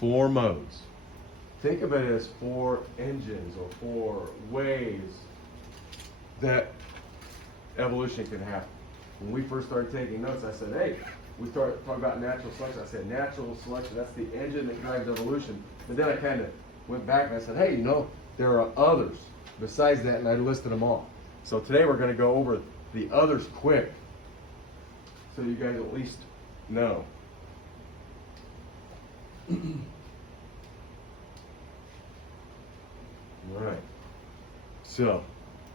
4 modes. Think of it as 4 engines or 4 ways that evolution can happen. When we first started taking notes, I said, hey, we started talking about natural selection. I said, natural selection, that's the engine that drives evolution. But then I kind of went back and I said, hey, you know, there are others besides that, and I listed them all. So today we're going to go over the others quick, so you guys at least know. All right. So,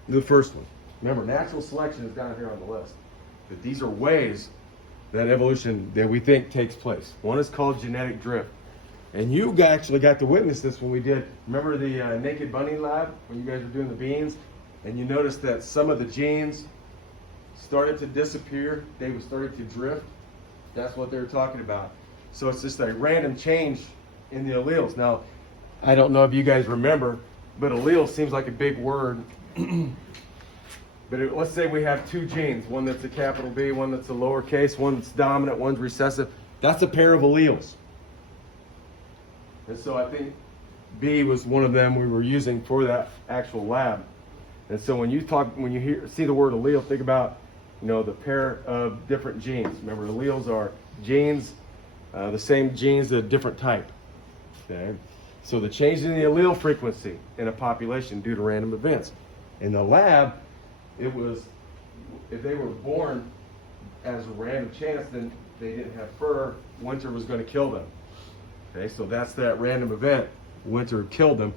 the first one. Remember, natural selection is down here on the list. But these are ways that evolution that we think takes place. One is called genetic drift. And you actually got to witness this when we did, remember the Naked Bunny lab, when you guys were doing the beans? And you noticed that some of the genes started to disappear. They were starting to drift. That's what they were talking about. So it's just a random change in the alleles. Now, I don't know if you guys remember, but allele seems like a big word. But let's say we have 2 genes, one that's a capital B, one that's a lowercase, one that's dominant, one's recessive. That's a pair of alleles. And so I think B was one of them we were using for that actual lab. And so when you see the word allele, think about, you know, the pair of different genes. Remember, alleles are genes, the same genes, a different type. Okay? So the change in the allele frequency in a population due to random events. In the lab, it was, if they were born as a random chance, then they didn't have fur, winter was going to kill them. Okay, so that's that random event, winter killed them.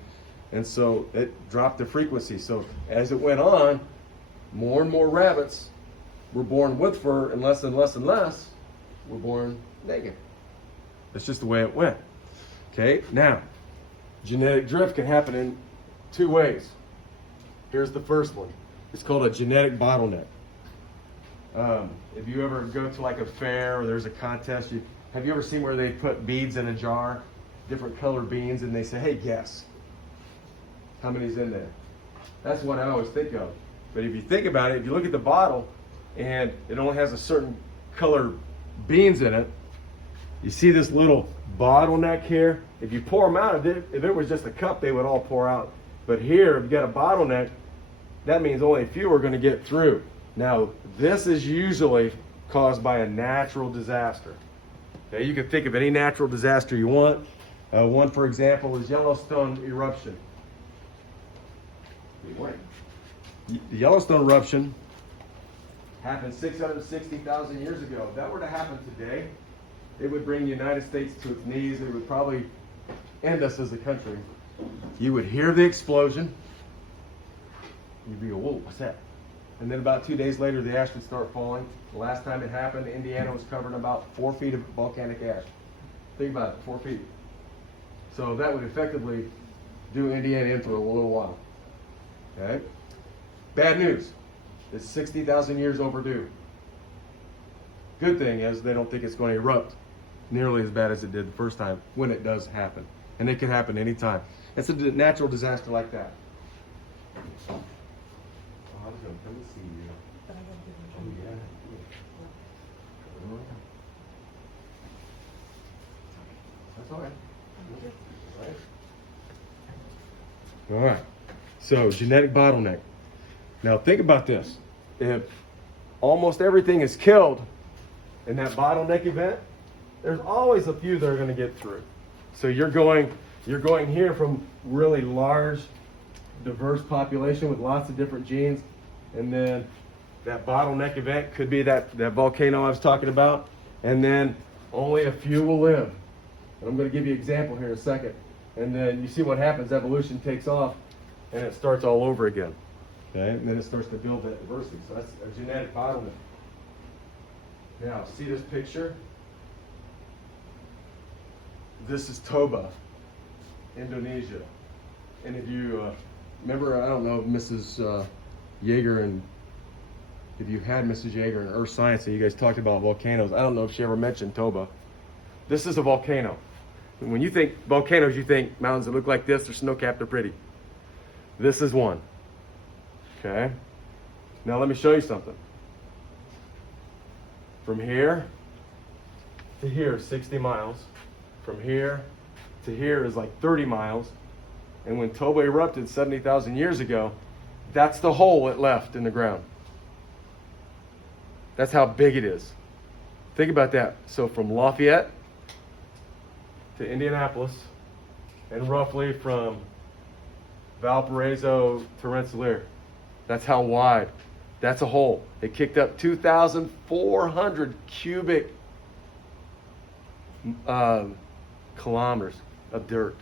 And so it dropped the frequency. So as it went on, more and more rabbits were born with fur, and less and less and less were born naked. That's just the way it went. Okay, now, genetic drift can happen in 2 ways. Here's the first one. It's called a genetic bottleneck. If you ever go to like a fair or there's a contest, have you ever seen where they put beads in a jar, different colored beans, and they say, hey, guess how many's in there? That's what I always think of. But if you think about it, if you look at the bottle and it only has a certain color beans in it, you see this little bottleneck here? If you pour them out, if it was just a cup, they would all pour out. But here, if you got a bottleneck, that means only a few are going to get through. Now, this is usually caused by a natural disaster. Okay, you can think of any natural disaster you want. One, for example, is Yellowstone eruption. The Yellowstone eruption happened 660,000 years ago. If that were to happen today, it would bring the United States to its knees. It would probably end us as a country. You would hear the explosion. You'd be, whoa, what's that? And then about 2 days later, the ash would start falling. The last time it happened, Indiana was covered in about 4 feet of volcanic ash. Think about it, 4 feet. So that would effectively do Indiana in for a little while. Okay? Bad news. It's 60,000 years overdue. Good thing is they don't think it's going to erupt nearly as bad as it did the first time when it does happen. And it can happen anytime. It's a natural disaster like that. Oh, I was going to come and see you. Oh, yeah. That's all right. All right. So, genetic bottleneck. Now, think about this. If almost everything is killed in that bottleneck event, there's always a few that are going to get through. So you're going here from really large, diverse population with lots of different genes, and then that bottleneck event could be that volcano I was talking about, and then only a few will live. And I'm going to give you an example here in a second. And then you see what happens, evolution takes off, and it starts all over again. Okay, and then it starts to build that diversity. So that's a genetic bottleneck. Now, see this picture? This is Toba, Indonesia. And if you remember, I don't know if Mrs. Yeager, and if you had Mrs. Yeager in Earth Science and you guys talked about volcanoes, I don't know if she ever mentioned Toba. This is a volcano. And when you think volcanoes, you think mountains that look like this, they're snow-capped, they're pretty. This is one. Okay? Now let me show you something. From here to here, 60 miles. From here to here is like 30 miles. And when Toba erupted 70,000 years ago, that's the hole it left in the ground. That's how big it is. Think about that. So from Lafayette to Indianapolis, and roughly from Valparaiso to Rensselaer, that's how wide. That's a hole. It kicked up 2,400 cubic kilometers of dirt.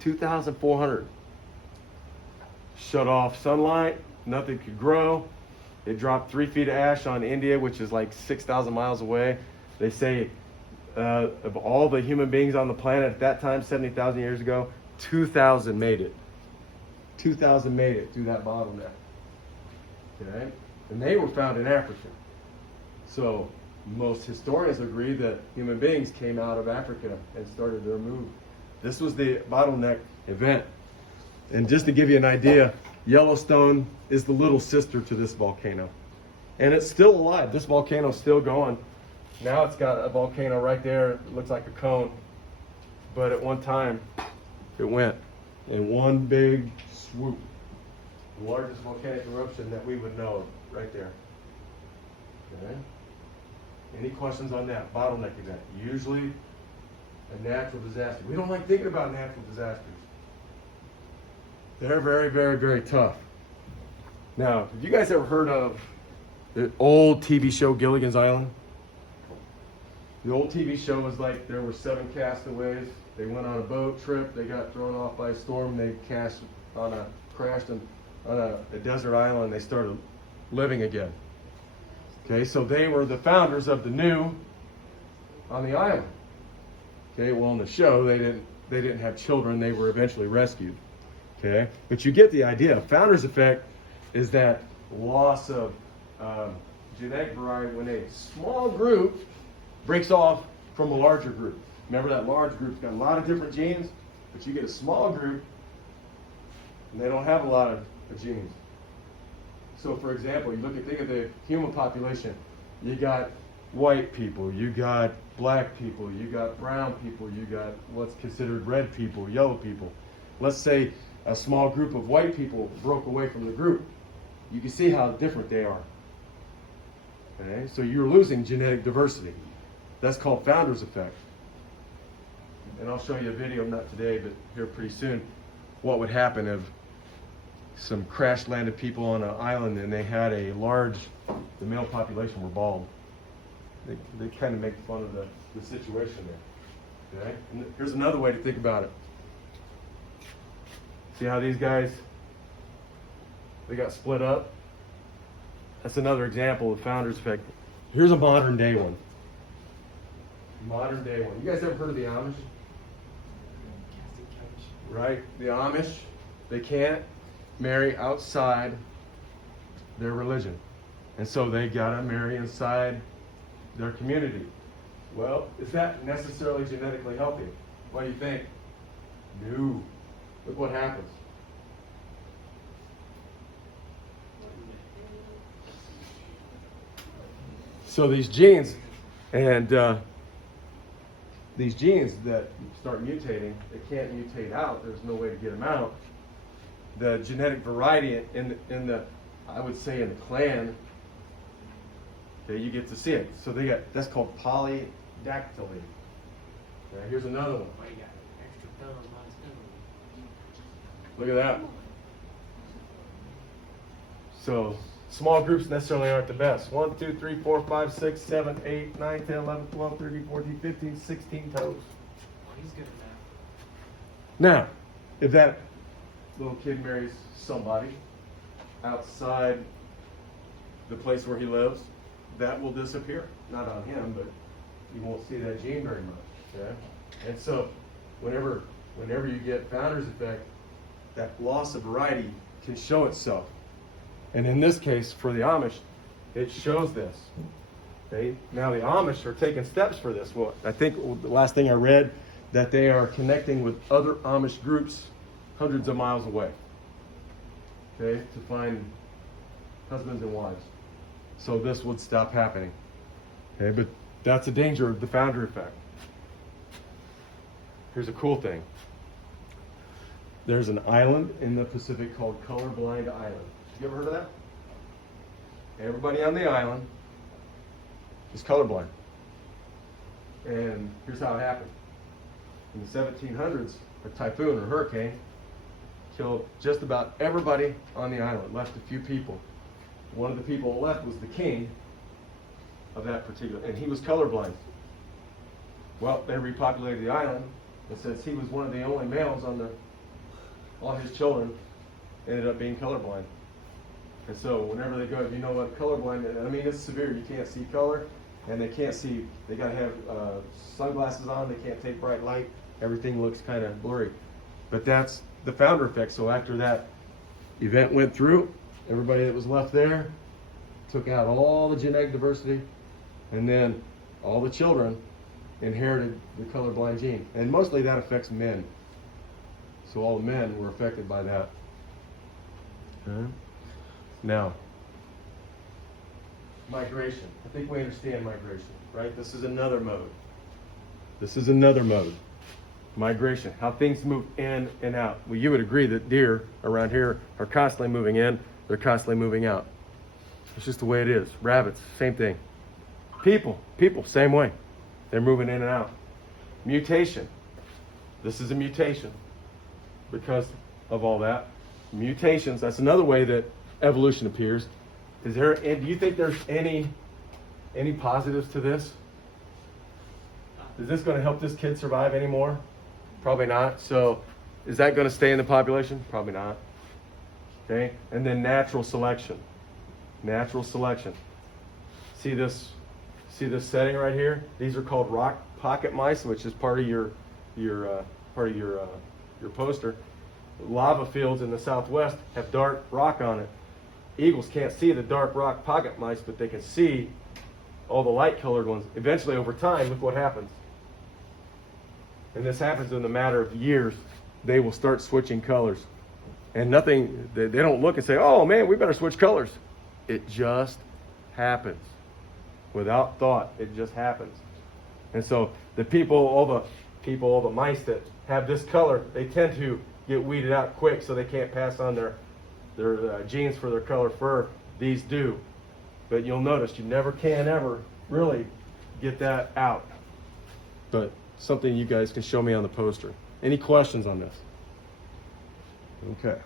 2,400. Shut off sunlight. Nothing could grow. It dropped 3 feet of ash on India, which is like 6,000 miles away. They say of all the human beings on the planet at that time, 70,000 years ago, 2,000 made it. 2,000 made it through that bottleneck. Okay? And they were found in Africa. So most historians agree that human beings came out of Africa and started their move. This was the bottleneck event. And just to give you an idea, Yellowstone is the little sister to this volcano. And it's still alive. This volcano is still going. Now it's got a volcano right there. It looks like a cone. But at one time, it went in one big swoop. The largest volcanic eruption that we would know of, right there. Okay? Any questions on that bottleneck event? Usually a natural disaster. We don't like thinking about natural disasters. They're very, very, very tough. Now, have you guys ever heard of the old TV show Gilligan's Island? The old TV show was like there were 7 castaways. They went on a boat trip. They got thrown off by a storm. They crashed on a desert island. They started living again. Okay, so they were the founders of the new on the island. Okay, well in the show they didn't have children. They were eventually rescued. Okay, but you get the idea. Founder's effect is that loss of genetic variety when a small group breaks off from a larger group. Remember that large group's got a lot of different genes, but you get a small group and they don't have a lot of genes. So for example, think of the human population. You got white people, you got black people, you got brown people, you got what's considered red people, yellow people. Let's say a small group of white people broke away from the group. You can see how different they are. Okay? So you're losing genetic diversity. That's called founder's effect. And I'll show you a video, not today, but here pretty soon, what would happen if some crash landed people on an island and they had the male population were bald. They kind of make fun of the situation there. Okay? And here's another way to think about it. See how these guys, they got split up? That's another example of founder's effect. Here's a modern day one. Modern day one. You guys ever heard of the Amish? Right? The Amish, they can't marry outside their religion. And so they gotta marry inside their community. Well, is that necessarily genetically healthy? What do you think? No. Look what happens. So these genes, and these genes that start mutating, they can't mutate out. There's no way to get them out. The genetic variety in the I would say in the clan, okay, you get to see it. So that's called polydactyly. Okay, here's another one. Look at that. So small groups necessarily aren't the best. 1, 2, 3, 4, 5, 6, 7, 8, 9, 10, 11, 12, 13, 14, 15, 16 toes. He's good at that. Now, if that little kid marries somebody outside the place where he lives, that will disappear. Not on him, but you won't see that gene very much. Okay? And so whenever you get founder's effect, that loss of variety can show itself. And in this case, for the Amish, it shows this. Okay? Now the Amish are taking steps for this. Well, I think the last thing I read, that they are connecting with other Amish groups hundreds of miles away. Okay? To find husbands and wives. So this would stop happening. Okay? But that's a danger of the founder effect. here's a cool thing. There's an island in the Pacific called Colorblind Island. You ever heard of that? Everybody on the island is colorblind. And here's how it happened. In the 1700s, a typhoon or hurricane killed just about everybody on the island, left a few people. One of the people left was the king of that particular, and he was colorblind. Well, they repopulated the island, and since he was one of the only males all his children ended up being colorblind. And so whenever they go, you know what colorblind is? I mean, it's severe. You can't see color, and they can't see, they got to have sunglasses on. They can't take bright light. Everything looks kind of blurry. But that's the founder effect. So after that event went through, everybody that was left there took out all the genetic diversity, and then all the children inherited the colorblind gene. And mostly that affects men. So all the men were affected by that. Okay. Now, migration. I think we understand migration, right? This is another mode. This is another mode. Migration, how things move in and out. Well, you would agree that deer around here are constantly moving in, they're constantly moving out. It's just the way it is. Rabbits, same thing. People, same way. They're moving in and out. Mutation. This is a mutation because of all that. Mutations, that's another way that evolution appears. Do you think there's any positives to this? Is this going to help this kid survive anymore? Probably not. So is that going to stay in the population? Probably not. Okay. And then natural selection. Natural selection. See this setting right here? These are called rock pocket mice, which is part of your poster. Lava fields in the Southwest have dark rock on it. Eagles can't see the dark rock pocket mice, but they can see all the light colored ones. Eventually, over time, look what happens. And this happens in a matter of years. They will start switching colors. And nothing, they don't look and say, oh man, we better switch colors. It just happens. Without thought, it just happens. And so all the mice that have this color, they tend to get weeded out quick so they can't pass on their genes for their color fur. These do. But you'll notice you never can ever really get that out. But something you guys can show me on the poster. Any questions on this? Okay.